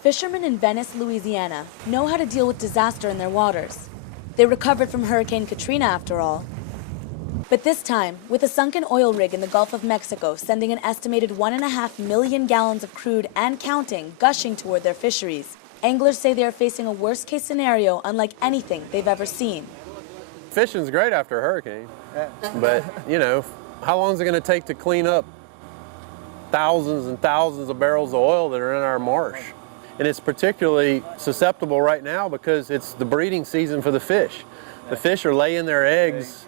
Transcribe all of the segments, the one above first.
Fishermen in Venice, Louisiana, know how to deal with disaster in their waters. They recovered from Hurricane Katrina, after all. But this time, with a sunken oil rig in the Gulf of Mexico sending an estimated 1.5 million gallons of crude and counting gushing toward their fisheries, anglers say they are facing a worst-case scenario unlike anything they've ever seen. Fishing's great after a hurricane, but, you know, how long is it going to take to clean up thousands and thousands of barrels of oil that are in our marsh? And it's particularly susceptible right now because it's the breeding season for the fish. The fish are laying their eggs,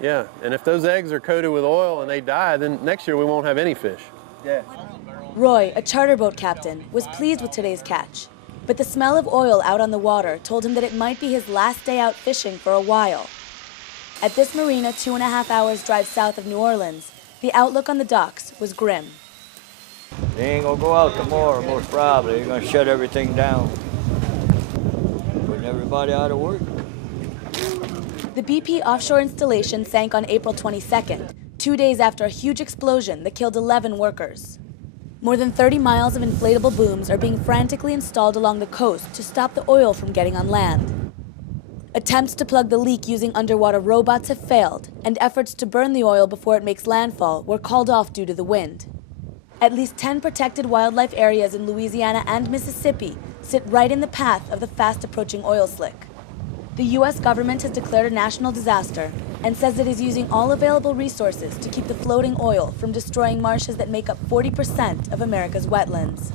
yeah, and if those eggs are coated with oil and they die, then next year we won't have any fish. Yeah. Roy, a charter boat captain, was pleased with today's catch, but the smell of oil out on the water told him that it might be his last day out fishing for a while. At this marina 2.5 hours drive south of New Orleans, the outlook on the docks was grim. They ain't gonna go out tomorrow, most probably. They're gonna shut everything down. Putting everybody out of work. The BP offshore installation sank on April 22nd, 2 days after a huge explosion that killed 11 workers. More than 30 miles of inflatable booms are being frantically installed along the coast to stop the oil from getting on land. Attempts to plug the leak using underwater robots have failed, and efforts to burn the oil before it makes landfall were called off due to the wind. At least 10 protected wildlife areas in Louisiana and Mississippi sit right in the path of the fast-approaching oil slick. The U.S. government has declared a national disaster and says it is using all available resources to keep the floating oil from destroying marshes that make up 40% of America's wetlands.